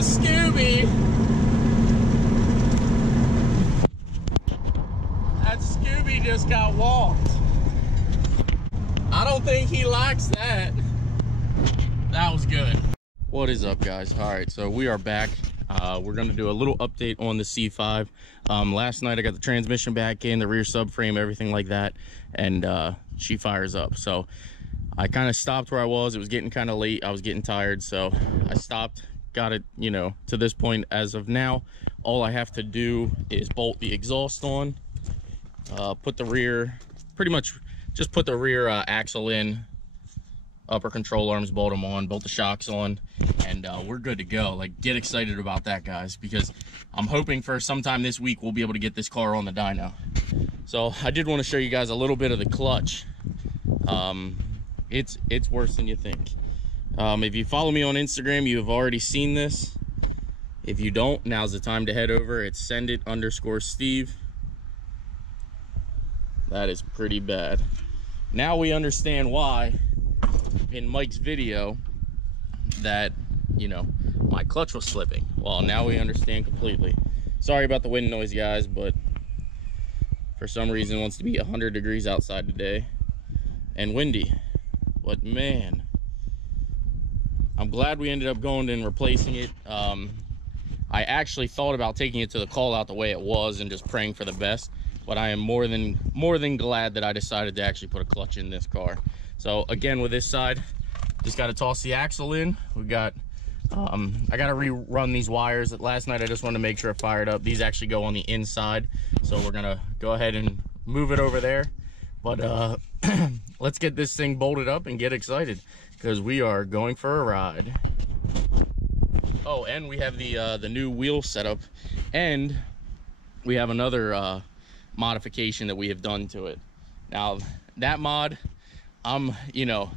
goes Scooby. That Scooby just got walked. I don't think he likes that. That was good. What is up, guys? All right, so we are back. We're going to do a little update on the C5. Last night I got the transmission back in, the rear subframe, everything like that, and she fires up. So I kind of stopped where I was. It was getting kind of late. I was getting tired, so I stopped, got it, you know, to this point. As of now, all I have to do is bolt the exhaust on, put the rear, pretty much just put the rear axle in, upper control arms, bolt them on, bolt the shocks on, and we're good to go. Like, get excited about that, guys, because I'm hoping for sometime this week we'll be able to get this car on the dyno. So I did want to show you guys a little bit of the clutch. It's worse than you think. If you follow me on Instagram, you have already seen this. If you don't, now's the time to head over. It's sendit_Steve. That is pretty bad. Now we understand why in Mike's video that, you know, my clutch was slipping. Well, now we understand completely. Sorry about the wind noise, guys, but for some reason it wants to be 100 degrees outside today and windy. But man, I'm glad we ended up going and replacing it. I actually thought about taking it to the call out the way it was and just praying for the best, but I am more than glad that I decided to actually put a clutch in this car. So again, with this side, just got to toss the axle in. We got I got to rerun these wires. Last night I just wanted to make sure it fired up. These actually go on the inside, so we're gonna go ahead and move it over there. But let's get this thing bolted up and get excited, because we are going for a ride. Oh, and we have the new wheel setup, and we have another modification that we have done to it. Now that mod, you know,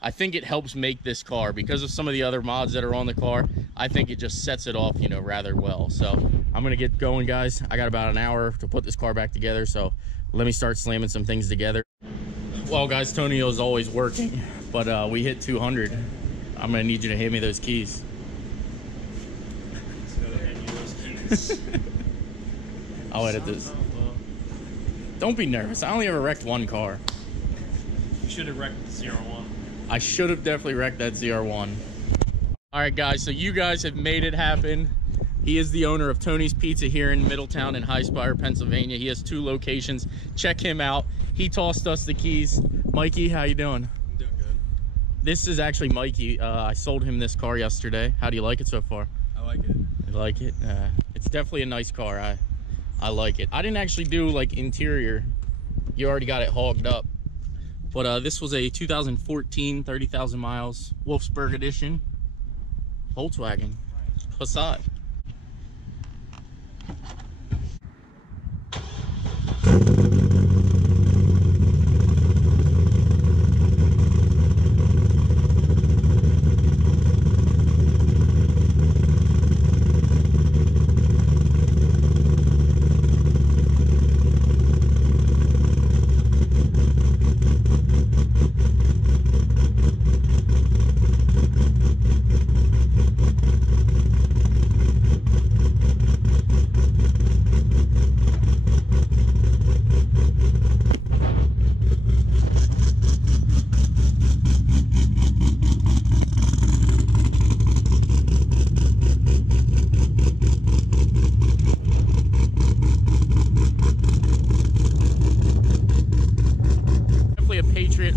I think it helps make this car, because of some of the other mods that are on the car. I think it just sets it off, you know, rather well. So I'm gonna get going, guys. I got about an hour to put this car back together, so let me start slamming some things together. Well, guys, Tonio's always working, but we hit 200. I'm gonna need you to hand me those keys. I'll edit this. Don't be nervous. I only ever wrecked one car. You should have wrecked the ZR1. I should have definitely wrecked that ZR1. All right, guys, so you guys have made it happen. He is the owner of Tony's Pizza here in Middletown and High Spire, Pennsylvania. He has 2 locations. Check him out. He tossed us the keys. Mikey, how you doing? I'm doing good. This is actually Mikey. I sold him this car yesterday. How do you like it so far? I like it. You like it? It's definitely a nice car. I like it. I didn't actually do like interior. You already got it hogged up. But this was a 2014, 30,000 miles, Wolfsburg edition, Volkswagen Passat.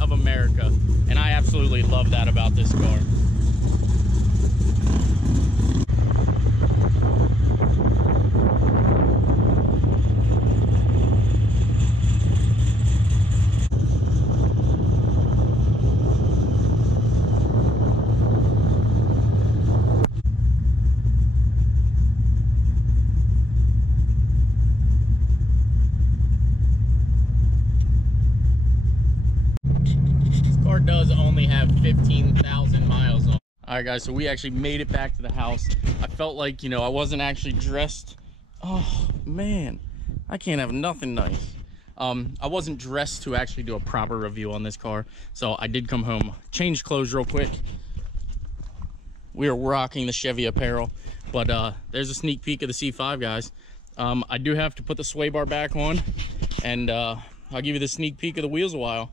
Of America, and I absolutely love that about this car. Does only have 15,000 miles on. All right, guys, so we actually made it back to the house. I felt like, you know, I wasn't actually dressed. Oh man, I can't have nothing nice. I wasn't dressed to actually do a proper review on this car, so I did come home, change clothes real quick, We are rocking the Chevy apparel. But there's a sneak peek of the C5, guys. I do have to put the sway bar back on, and I'll give you the sneak peek of the wheels a while.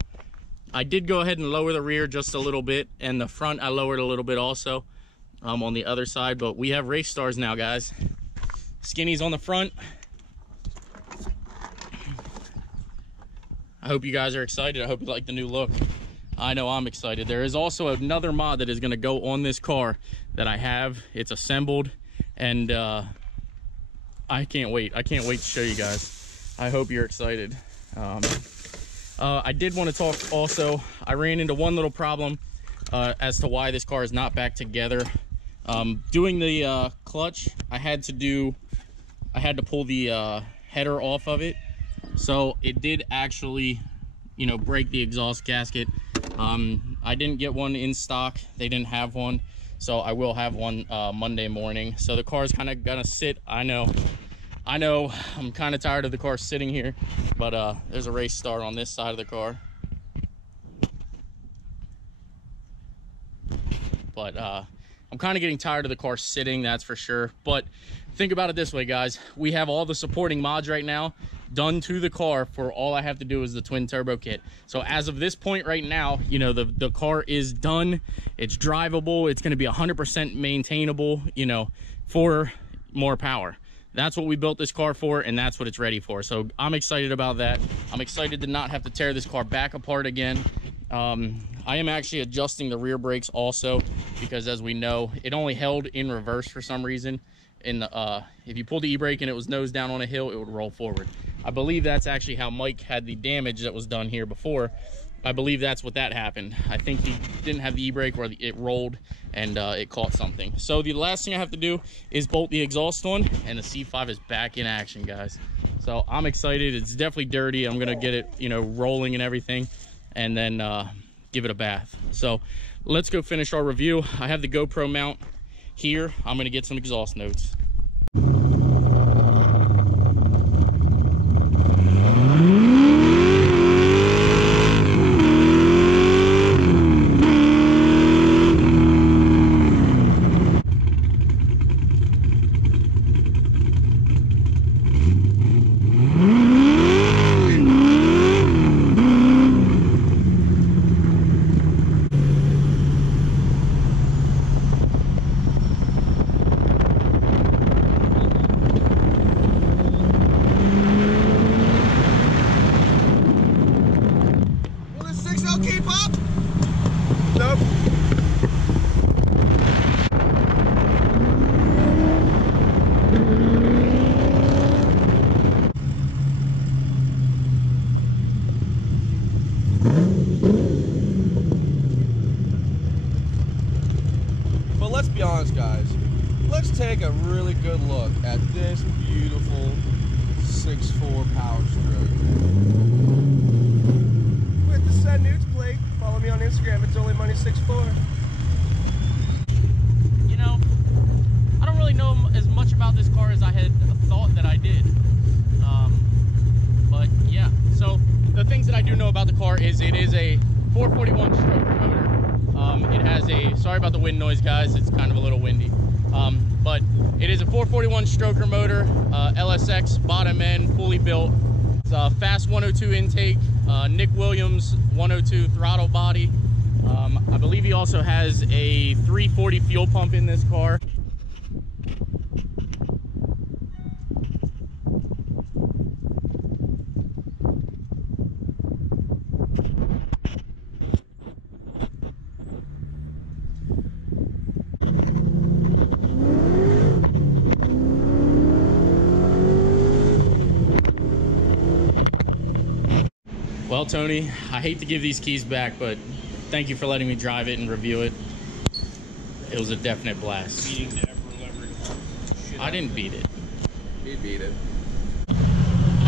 I did go ahead and lower the rear just a little bit, and the front I lowered a little bit also on the other side. But we have race stars now, guys. Skinnies on the front. I hope you guys are excited. I hope you like the new look. I know I'm excited. There is also another mod that is going to go on this car that I have. It's assembled, and I can't wait. I can't wait to show you guys. I hope you're excited. I did want to talk also. I ran into one little problem as to why this car is not back together. Doing the clutch, I had to pull the header off of it. So it did actually, you know, break the exhaust gasket. I didn't get one in stock. They didn't have one. So I will have one Monday morning. So the car's kind of gonna sit. I know. I'm kind of tired of the car sitting here, but there's a race star on this side of the car. But I'm kind of getting tired of the car sitting, that's for sure. But think about it this way, guys. We have all the supporting mods right now done to the car. For all I have to do is the twin turbo kit. So as of this point right now, you know, the car is done. It's drivable. It's going to be 100% maintainable, you know, for more power. That's what we built this car for, and that's what it's ready for. So I'm excited about that. I'm excited to not have to tear this car back apart again. I am actually adjusting the rear brakes also, because as we know, it only held in reverse for some reason. If you pulled the e-brake and it was nose down on a hill, it would roll forward. I believe that's actually how Mike had the damage that was done here before. I believe that's what that happened. I think he didn't have the e-brake, or it rolled and it caught something. So the last thing I have to do is bolt the exhaust on, and the C5 is back in action, guys. So I'm excited. It's definitely dirty. I'm gonna get it, you know, rolling and everything, and then give it a bath. So let's go finish our review. I have the GoPro mount here. I'm gonna get some exhaust notes. Keep up? Nope. But let's be honest, guys. Let's take a really good look at this beautiful 6.4 power stroke. With the Send Nudes plate, follow me on Instagram, it's only money64. You know, I don't really know as much about this car as I had thought that I did. But yeah, so the things that I do know about the car is it is a 441 stroker motor. It has a, sorry about the wind noise, guys, it's kind of a little windy. But it is a 441 stroker motor, Lsx, bottom end, fully built. It's a fast 102 intake, Nick Williams 102 throttle body. I believe he also has a 340 fuel pump in this car. Well, Tony, I hate to give these keys back, but thank you for letting me drive it and review it. It was a definite blast. Beating the I didn't beat it. He beat it.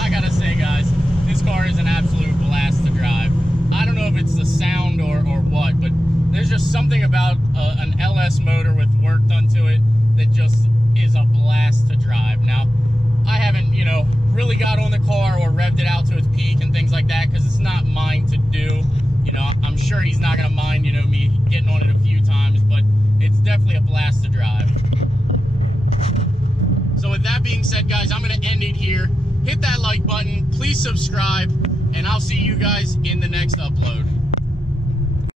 I gotta say, guys, this car is an absolute blast to drive. I don't know if it's the sound or what, but there's just something about an LS motor with work done to it that just is a blast to drive. Now, I haven't, you know, really got on the car or revved it out to its peak and things like that, because it's not mine to do. You know, I'm sure he's not gonna mind, you know, me getting on it a few times, but it's definitely a blast to drive. So with that being said, guys, I'm going to end it here. Hit that like button, please subscribe, and I'll see you guys in the next upload.